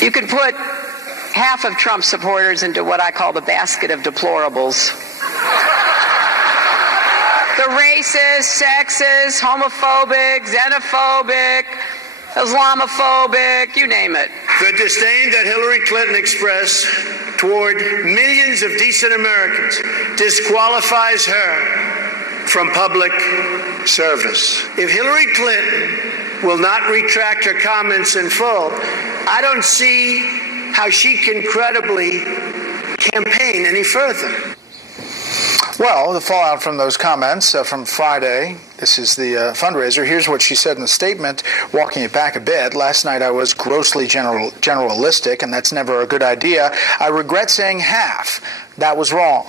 You could put half of Trump supporters into what I call the basket of deplorables. The racist, sexist, homophobic, xenophobic, Islamophobic, you name it. The disdain that Hillary Clinton expressed toward millions of decent Americans disqualifies her from public service. If Hillary Clinton will not retract her comments in full, I don't see how she can credibly campaign any further. Well, the fallout from those comments from Friday, this is the fundraiser. Here's what she said in the statement, walking it back a bit. Last night I was grossly generalistic, and that's never a good idea. I regret saying half. That was wrong.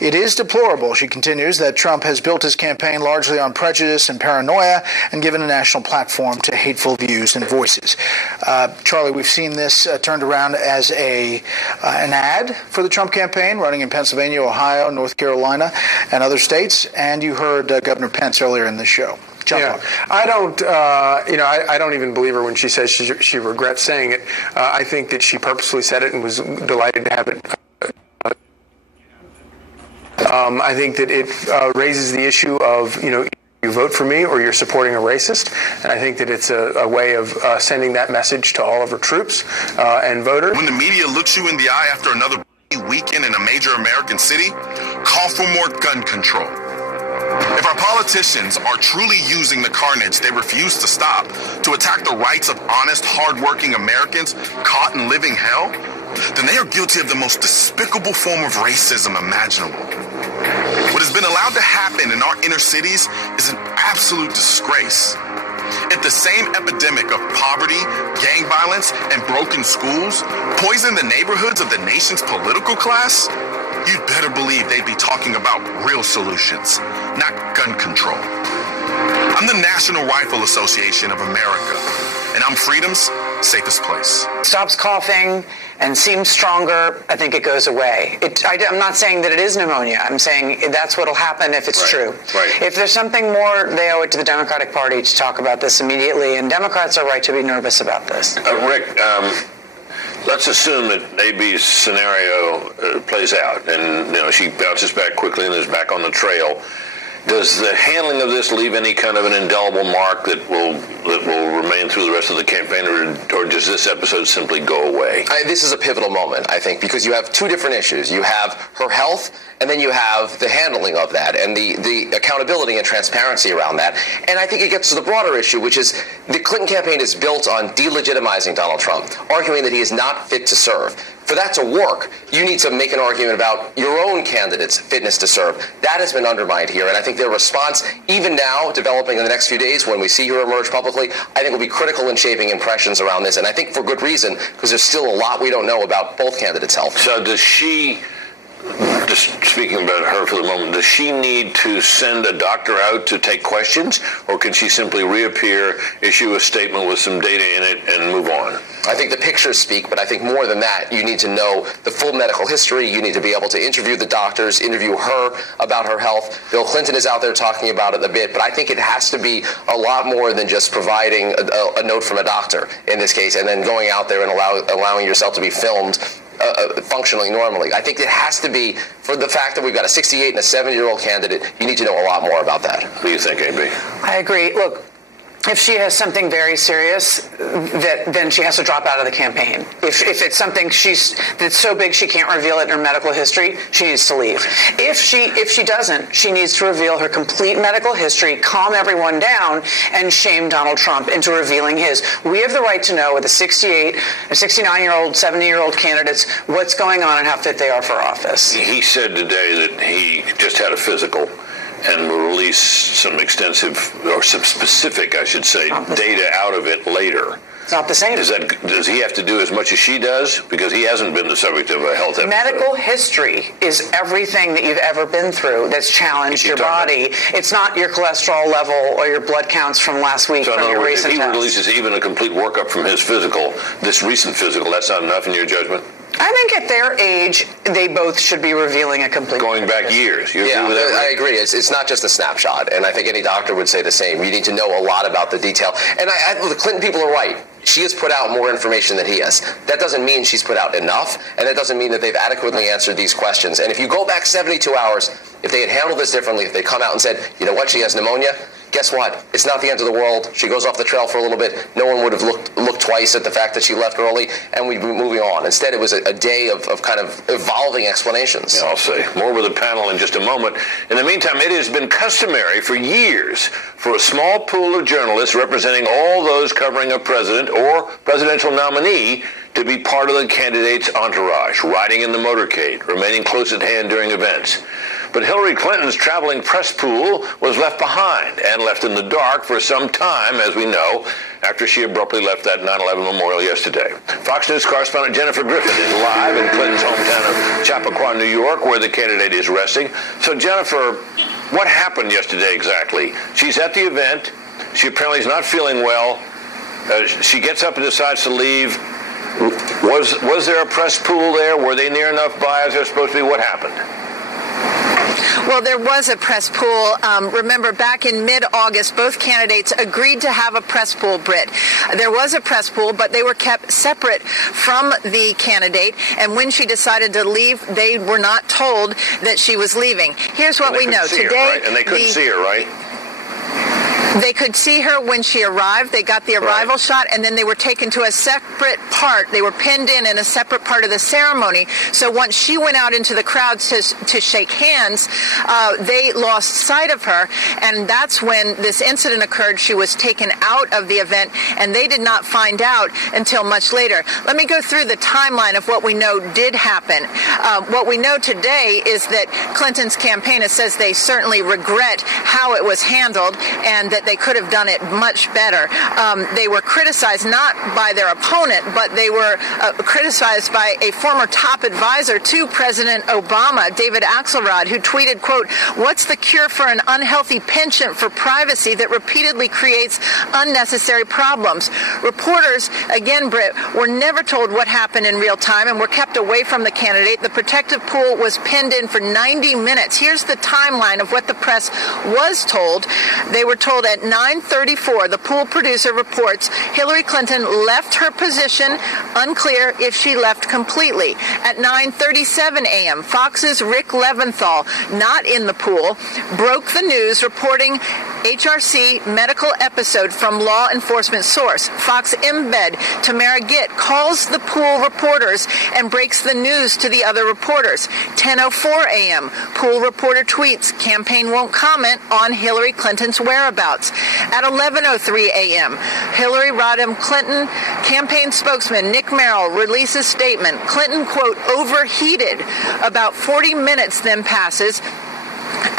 It is deplorable, she continues, that Trump has built his campaign largely on prejudice and paranoia and given a national platform to hateful views and voices. Charlie, we've seen this turned around as an ad for the Trump campaign, running in Pennsylvania, Ohio, North Carolina, and other states. And you heard Governor Pence earlier in the show. I don't even believe her when she says she regrets saying it. I think that she purposely said it and was delighted to have it. I think that it raises the issue of, you vote for me or you're supporting a racist. And I think that it's a way of sending that message to all of our troops and voters. When the media looks you in the eye after another weekend in a major American city, call for more gun control. If our politicians are truly using the carnage they refuse to stop to attack the rights of honest, hardworking Americans caught in living hell, then they are guilty of the most despicable form of racism imaginable. What has been allowed to happen in our inner cities is an absolute disgrace. If the same epidemic of poverty, gang violence, and broken schools poison the neighborhoods of the nation's political class, you'd better believe they'd be talking about real solutions, not gun control. I'm the National Rifle Association of America, and I'm freedom's safest place. Stops coughing and seems stronger, I think it goes away. I'm not saying that it is pneumonia. I'm saying that's what will happen if it's true. Right. If there's something more, they owe it to the Democratic Party to talk about this immediately, and Democrats are right to be nervous about this. Rick, let's assume that AB's scenario plays out, and she bounces back quickly and is back on the trail. Does the handling of this leave any kind of an indelible mark that will remain through the rest of the campaign, or does this episode simply go away? This is a pivotal moment, I think, because you have two different issues. You have her health, and then you have the handling of that and the accountability and transparency around that. And I think it gets to the broader issue, which is the Clinton campaign is built on delegitimizing Donald Trump, arguing that he is not fit to serve. For that to work, you need to make an argument about your own candidate's fitness to serve. That has been undermined here, and I think their response, even now, developing in the next few days when we see her emerge publicly, I think will be critical in shaping impressions around this, and I think for good reason, because there's still a lot we don't know about both candidates' health. So does she, just speaking about her for the moment, does she need to send a doctor out to take questions, or can she simply reappear, issue a statement with some data in it, and move on? I think the pictures speak, but I think more than that, you need to know the full medical history. You need to be able to interview the doctors, interview her about her health. Bill Clinton is out there talking about it a bit, but I think it has to be a lot more than just providing a note from a doctor in this case, and then going out there and allowing yourself to be filmed functioning normally. I think it has to be, for the fact that we've got a 68 and a 70-year-old candidate, you need to know a lot more about that. What do you think, AB? I agree. Look, if she has something very serious, then she has to drop out of the campaign. If it's something that's so big she can't reveal it in her medical history, she needs to leave. If she doesn't, she needs to reveal her complete medical history, calm everyone down, and shame Donald Trump into revealing his. We have the right to know with a 68, a 69-year-old, 70-year-old candidates what's going on and how fit they are for office. He said today that he just had a physical and will release some extensive, or some specific, I should say, data out of it later. It's not the same. Does he have to do as much as she does? Because he hasn't been the subject of a health episode. Medical history is everything that you've ever been through that's challenged your body. It's not your cholesterol level or your blood counts from last week from your recent test. If he releases even a complete workup from his physical, this recent physical, that's not enough in your judgment? I think at their age, they both should be revealing a complete... Going back years. You agree with that, right? I agree. It's not just a snapshot, and I think any doctor would say the same. You need to know a lot about the detail. And the Clinton people are right. She has put out more information than he has. That doesn't mean she's put out enough, and that doesn't mean that they've adequately answered these questions. And if you go back 72 hours, if they had handled this differently, if they come out and said, you know what, she has pneumonia, guess what? It's not the end of the world. She goes off the trail for a little bit. No one would have looked twice at the fact that she left early, and we'd be moving on. Instead, it was a day of kind of evolving explanations. Yeah, I'll say more with the panel in just a moment. In the meantime, it has been customary for years for a small pool of journalists representing all those covering a president or presidential nominee to be part of the candidate's entourage, riding in the motorcade, remaining close at hand during events. But Hillary Clinton's traveling press pool was left behind and left in the dark for some time, as we know, after she abruptly left that 9/11 memorial yesterday. Fox News correspondent Jennifer Griffin is live in Clinton's hometown of Chappaqua, New York, where the candidate is resting. So, Jennifer, what happened yesterday exactly? She's at the event. She apparently is not feeling well. She gets up and decides to leave. Was there a press pool there? Were they near enough by as they're supposed to be? What happened? Well, there was a press pool. Remember, back in mid-August, both candidates agreed to have a press pool, Britt. There was a press pool, but they were kept separate from the candidate. And when she decided to leave, they were not told that she was leaving. Here's what we know. Today, and they couldn't see her, right? They could see her when she arrived. They got the arrival shot, and then they were taken to a separate part. They were pinned in a separate part of the ceremony. So once she went out into the crowd to shake hands, they lost sight of her, and that's when this incident occurred. She was taken out of the event, and they did not find out until much later. Let me go through the timeline of what we know did happen. What we know today is that Clinton's campaign says they certainly regret how it was handled and that they could have done it much better. They were criticized not by their opponent, but they were criticized by a former top advisor to President Obama, David Axelrod, who tweeted, quote, "What's the cure for an unhealthy penchant for privacy that repeatedly creates unnecessary problems?" Reporters, again, Britt, were never told what happened in real time and were kept away from the candidate. The protective pool was pinned in for 90 minutes. Here's the timeline of what the press was told. They were told at 9:34, the pool producer reports Hillary Clinton left her position, unclear if she left completely. At 9:37 a.m., Fox's Rick Leventhal, not in the pool, broke the news reporting HRC medical episode from law enforcement source. Fox embed Tamara Gitt calls the pool reporters and breaks the news to the other reporters. 10:04 a.m., pool reporter tweets, campaign won't comment on Hillary Clinton's whereabouts. At 11:03 a.m., Hillary Rodham Clinton campaign spokesman Nick Merrill releases statement. Clinton, quote, overheated. About 40 minutes then passes.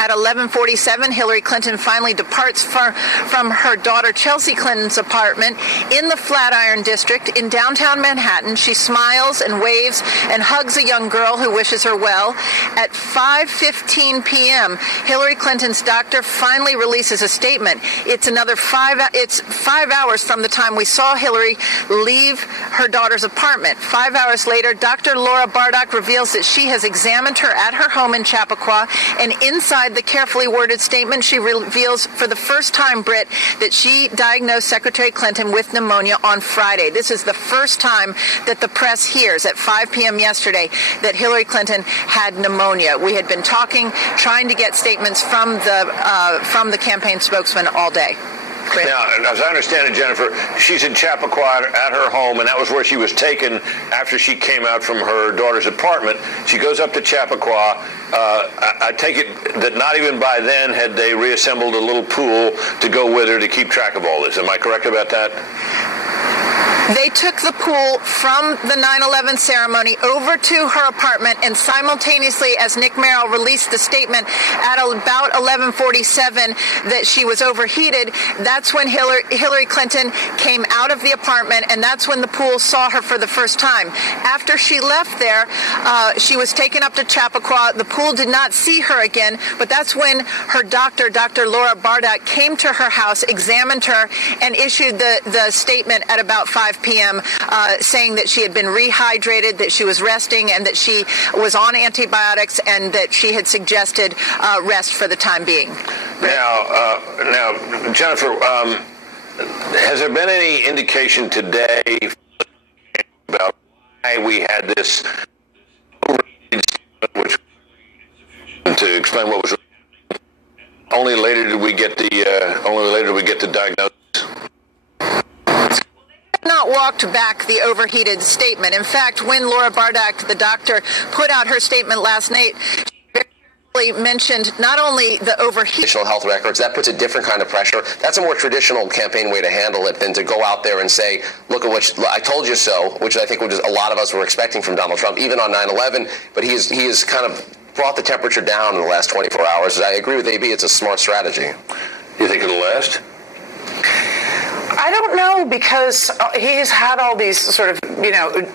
At 11:47, Hillary Clinton finally departs from her daughter Chelsea Clinton's apartment in the Flatiron District in downtown Manhattan. She smiles and waves and hugs a young girl who wishes her well. At 5:15 p.m., Hillary Clinton's doctor finally releases a statement. It's 5 hours from the time we saw Hillary leave her daughter's apartment. 5 hours later, Dr. Laura Bardock reveals that she has examined her at her home in Chappaqua, and inside the carefully worded statement, she reveals for the first time, Britt, that she diagnosed Secretary Clinton with pneumonia on Friday. This is the first time that the press hears at 5 p.m. yesterday that Hillary Clinton had pneumonia. We had been trying to get statements from the campaign spokesman all day. Britt. Now, as I understand it, Jennifer, she's in Chappaqua at her home, and that was where she was taken after she came out from her daughter's apartment. She goes up to Chappaqua. I take it that not even by then had they reassembled a little pool to go with her to keep track of all this. Am I correct about that? They took the pool from the 9/11 ceremony over to her apartment, and simultaneously, as Nick Merrill released the statement at about 11:47 that she was overheated, that's when Hillary Clinton came out of the apartment, and that's when the pool saw her for the first time. After she left there, she was taken up to Chappaqua. The pool did not see her again, but that's when her doctor, Dr. Laura Bardock, came to her house, examined her, and issued the statement at about 5 p.m. Saying that she had been rehydrated, that she was resting, and that she was on antibiotics, and that she had suggested rest for the time being. Now, Jennifer, has there been any indication today about why we had this, which to explain what was only later did we get the diagnosis? Not walked back the overheated statement. In fact, when Laura Bardak, the doctor, put out her statement last night, she mentioned not only the Additional health records, that puts a different kind of pressure. That's a more traditional campaign way to handle it than to go out there and say, look at what I told you so, which I think a lot of us were expecting from Donald Trump, even on 9/11, but he has kind of brought the temperature down in the last 24 hours. I agree with AB, it's a smart strategy. You think it'll last? I don't know, because he's had all these sort of,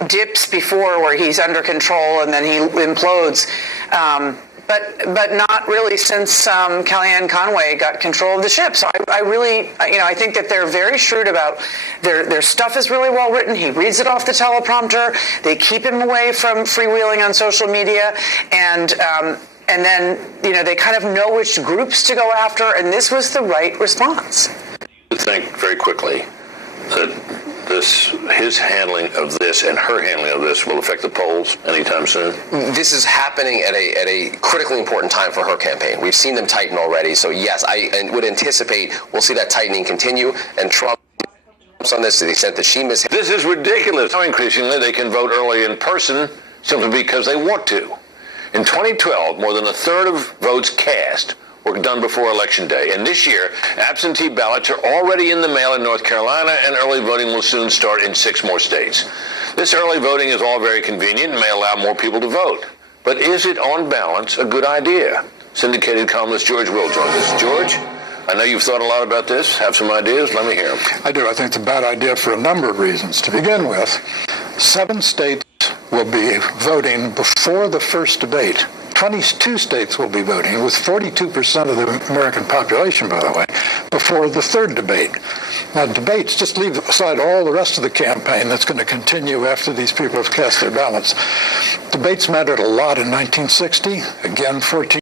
dips before where he's under control and then he implodes. But not really since Kellyanne Conway got control of the ship. So I really, I think that they're very shrewd about their stuff is really well written. He reads it off the teleprompter. They keep him away from freewheeling on social media, and then they kind of know which groups to go after. And this was the right response. I think very quickly that his handling of this and her handling of this will affect the polls anytime soon? This is happening at a critically important time for her campaign. We've seen them tighten already, so yes, I would anticipate we'll see that tightening continue, and Trump on this to the extent that she misses. This is ridiculous. How increasingly they can vote early in person simply because they want to. In 2012, more than a third of votes cast were done before Election Day. And this year, absentee ballots are already in the mail in North Carolina, and early voting will soon start in 6 more states. This early voting is all very convenient and may allow more people to vote. But is it, on balance, a good idea? Syndicated columnist George Will joins us. George, I know you've thought a lot about this. Have some ideas? Let me hear them. I do. I think it's a bad idea for a number of reasons. To begin with, 7 states will be voting before the first debate. 22 states will be voting, with 42% of the American population, by the way, before the third debate. Now, debates, just leave aside all the rest of the campaign that's going to continue after these people have cast their ballots. Debates mattered a lot in 1960, again 14